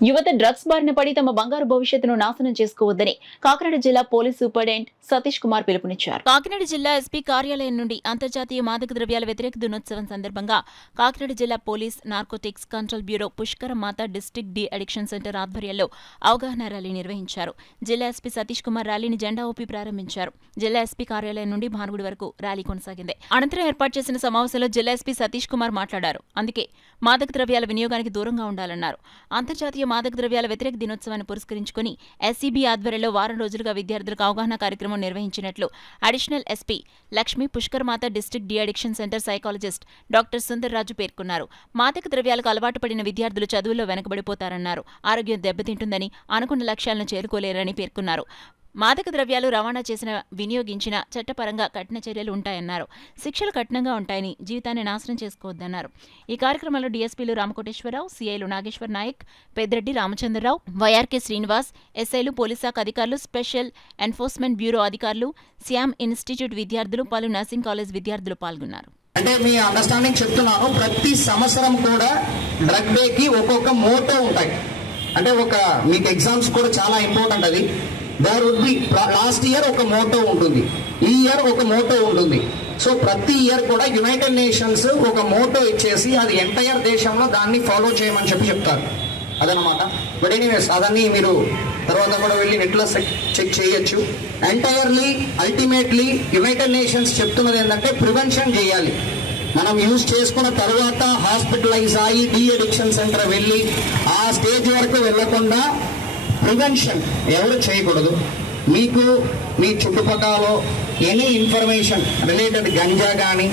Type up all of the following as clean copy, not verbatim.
యువత డ్రగ్స్ బారిన పడి తమ బంగారు భవిష్యత్తును నాశనం చేసుకోవద్దని కాకినాడ జిల్లా పోలీస్ సూపరింటెండెంట్ సతీష్ కుమార్ పిలుపునిచ్చారు. కాకినాడ జిల్లా ఎస్పీ కార్యాలయం నుండి అంతర్జాతీయ మాదక ద్రవ్యాల వ్యతిరేక దినోత్సవం సందర్భంగా కాకినాడ జిల్లా పోలీస్ నార్కోటిక్స్ కంట్రోల్ బ్యూరో పుష్కర మాత డిస్ట్రిక్ట్ డి అడిక్షన్ సెంటర్ ఆధ్వర్యంలో అవగాహన ర్యాలీ నిర్వహించారు. జిల్లా ఎస్పీ సతీష్ కుమార్ ర్యాలీని జెండా ఊపి ప్రారంభించారు. జిల్లా ఎస్పీ కార్యాలయం నుండి భానుగుడి వరకు ర్యాలీ కొనసాగింది. అనంతరం ఏర్పాటు చేసిన సమావేశంలో జిల్లా ఎస్పీ సతీష్ కుమార్ మాట్లాడారు. అందుకే మాదక ద్రవ్యాల వినియోగానికి దూరంగా ఉండాలన్నారు. అంతర్జాతీయ మాదక ద్రవ్యాల వ్యతిరేక దినోత్సవాన్ని పురస్కరించుకుని ఎస్సీబీ ఆధ్వర్యంలో వారం రోజులుగా విద్యార్థులకు అవగాహన కార్యక్రమం నిర్వహించినట్లు అడిషనల్ ఎస్పీ లక్ష్మీ పుష్కర్మాత district de addiction centre psychologist doctor Sundarraju పేర్కొన్నారు. మాదక ద్రవ్యాలకు అలవాటు పడిన విద్యార్థులు చదువుల్లో వెనకబడిపోతారన్నారు. ఆరోగ్యం దెబ్బతింటుందని, అనుకున్న లక్ష్యాలను చేరుకోలేరని పేర్కొన్నారు. మాదక ద్రవ్యాలు రవాణా చేసిన, వినియోగించిన చట్టపరంగా కఠిన చర్యలు ఉంటాయన్నారు. శిక్షలు కఠినంగా ఉంటాయని, జీవితాన్ని నాశనం చేసుకోవద్దన్నారు. ఈ కార్యక్రమంలో డీఎస్పీలు రామకోటేశ్వరరావు, సీఐలు నాగేశ్వర్ నాయక్, పెద్దిరెడ్డి రామచంద్రరావు, వైఆర్కే శ్రీనివాస్, ఎస్ఐలు, పోలీస్ శాఖ అధికారులు, స్పెషల్ ఎన్ఫోర్స్మెంట్ బ్యూరో అధికారులు, శ్యామ్ ఇన్స్టిట్యూట్ విద్యార్థులు, పలు నర్సింగ్ కాలేజ్ విద్యార్థులు పాల్గొన్నారు. అంటే మీ అండర్స్టాండింగ్ చెప్తున్నాను. ప్రతి సంవత్సరం కూడా డ్రగ్ డేకి ఒక్కొక్క మోటో ఉంటాయి. అంటే మీకు ఎగ్జామ్స్ కూడా చాలా ఇంపార్టెంట్. అది there would be last year ఒక మోటో ఉంటుంది, ఈ ఇయర్ ఒక మోటో ఉంటుంది. సో ప్రతి ఇయర్ కూడా యునైటెడ్ నేషన్స్ ఒక మోటో ఇచ్చేసి అది ఎంటైర్ దేశంలో దాన్ని ఫాలో చేయమని చెప్తారు. అదనమాట. బట్ ఎనీవేస్ అదన్నీ మీరు తర్వాత కూడా వెళ్ళి నెట్లో చెక్ చేయొచ్చు. ఎంటైర్లీ అల్టిమేట్లీ యునైటెడ్ నేషన్స్ చెప్తున్నది ఏంటంటే ప్రివెన్షన్ చేయాలి. మనం యూజ్ చేసుకున్న తర్వాత హాస్పిటలైజ్ అయ్యి డీ అడిక్షన్ సెంటర్ వెళ్ళి ఆ స్టేజ్ వరకు వెళ్లకుండా ప్రివెన్షన్ ఎవరు చేయకూడదు. మీకు మీ చుట్టుపక్కల ఎనీ ఇన్ఫర్మేషన్ రిలేటెడ్ గంజా కానీ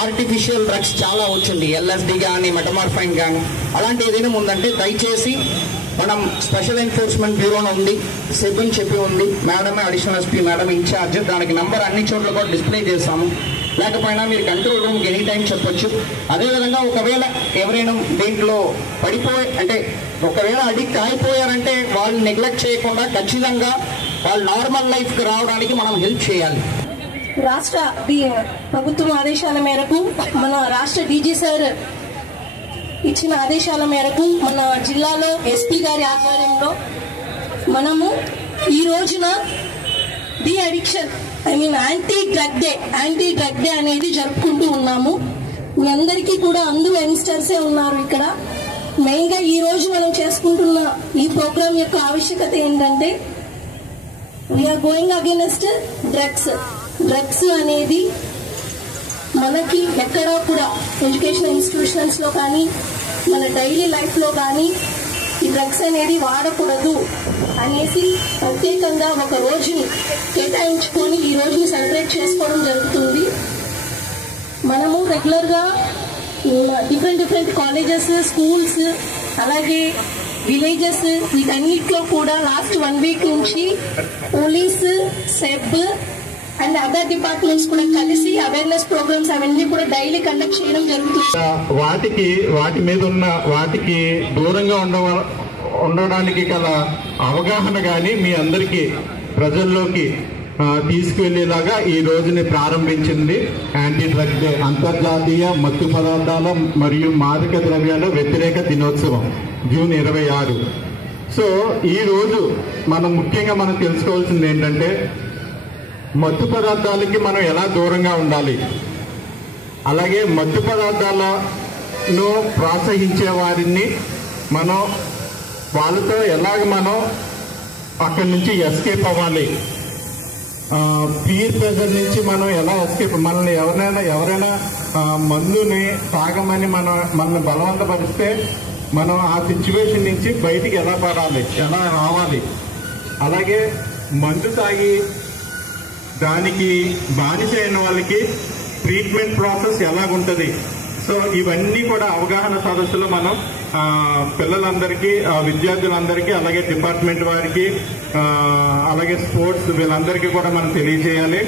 ఆర్టిఫిషియల్ డ్రగ్స్ చాలా వచ్చింది, ఎల్ఎస్డి కానీ మెటమార్ఫైన్ కానీ అలాంటి ఏదైనా ఉందంటే దయచేసి మనం స్పెషల్ ఎన్ఫోర్స్మెంట్ బ్యూరోలో ఉంది, సెబ్ అని చెప్పి ఉంది, మేడమే అడిషనల్ ఎస్పీ మేడం ఇన్ఛార్జ్. దానికి నంబర్ అన్ని చోట్ల కూడా డిస్ప్లే చేస్తాము. లేకపోయినా మీరు కంట్రోల్ రూమ్కి ఎనీ టైం చెప్పొచ్చు. అదేవిధంగా ఒకవేళ ఎవరైనా దీంట్లో అంటే ఒకవేళ అడిక్ట్ అయిపోయారంటే వాళ్ళు నెగ్లెక్ట్ చేయకుండా ఖచ్చితంగా వాళ్ళు నార్మల్ లైఫ్కి రావడానికి మనం హెల్ప్ చేయాలి. రాష్ట్ర ప్రభుత్వం ఆదేశాల మేరకు మన రాష్ట్ర డీజీ సార్ ఇచ్చిన ఆదేశాల మేరకు మన జిల్లాలో ఎస్పీ గారి ఆధ్వర్యంలో మనము ఈ రోజున de addiction anti drug day అనేది జరుపుకుంటూ ఉన్నాము. మీ అందరికీ కూడా అందరూ యంగ్స్టర్సే ఉన్నారు ఇక్కడ. మెయిన్ గా ఈ రోజు మనం చేసుకుంటున్న ఈ ప్రోగ్రామ్ యొక్క ఆవశ్యకత ఏంటంటే వీఆర్ గోయింగ్ అగైనెస్ట్ డ్రగ్స్ అనేది మనకి ఎక్కడా కూడా ఎడ్యుకేషన్ ఇన్స్టిట్యూషన్స్ లో కానీ మన డైలీ లైఫ్ లో కానీ ఈ డ్రగ్స్ అనేది వాడకూడదు అనేసి ప్రత్యేకంగా ఒక రోజుని కేటాయించుకొని ఈ రోజుని సెలబ్రేట్ చేసుకోవడం జరుగుతుంది. మనము రెగ్యులర్ గా డిఫరెంట్ కాలేజెస్, స్కూల్స్, అలాగే విలేజెస్ వీటన్నిటిలో కూడా లాస్ట్ 1 వీక్ నుంచి police, SEB and other departments కూడా కలిసి అవేర్నెస్ ప్రోగ్రామ్స్ అవన్నీ కూడా డైలీ కండక్ట్ చేయడం జరుగుతుంది. వాటి మీద ఉన్న వాటికి దూరంగా ఉండడానికి గల అవగాహన గాని మీ అందరికీ ప్రజల్లోకి తీసుకువెళ్లేలాగా ఈ రోజుని ప్రారంభించింది యాంటీ డ్రగ్ డే, అంతర్జాతీయ మత్తు పదార్థాల మరియు మాదక ద్రవ్యాల వ్యతిరేక దినోత్సవం జూన్ 26. సో ఈ రోజు ముఖ్యంగా మనం తెలుసుకోవాల్సింది ఏంటంటే మత్తు పదార్థాలకి మనం ఎలా దూరంగా ఉండాలి, అలాగే మత్తు పదార్థాలను ప్రోత్సహించే వారిని వాళ్ళతో ఎలాగ మనం అక్కడి నుంచి ఎస్కేప్ అవ్వాలి, పీర్ ప్రెజర్ నుంచి మనం ఎలా ఎస్కేప్, మనల్ని ఎవరైనా మందుని తాగమని మనల్ని బలవంతపరిస్తే మనం ఆ సిచ్యువేషన్ నుంచి బయటికి ఎలా పడాలి, ఎలా రావాలి, అలాగే మందు తాగి దానికి బానిస అయిన వాళ్ళకి ట్రీట్మెంట్ ప్రాసెస్ ఎలాగుంటుంది. సో ఇవన్నీ కూడా అవగాహన సదస్సులో మనం పిల్లలందరికీ, విద్యార్థులందరికీ, అలాగే డిపార్ట్మెంట్ వారికి, అలాగే స్పోర్ట్స్ వీళ్ళందరికీ కూడా మనం తెలియజేయాలి.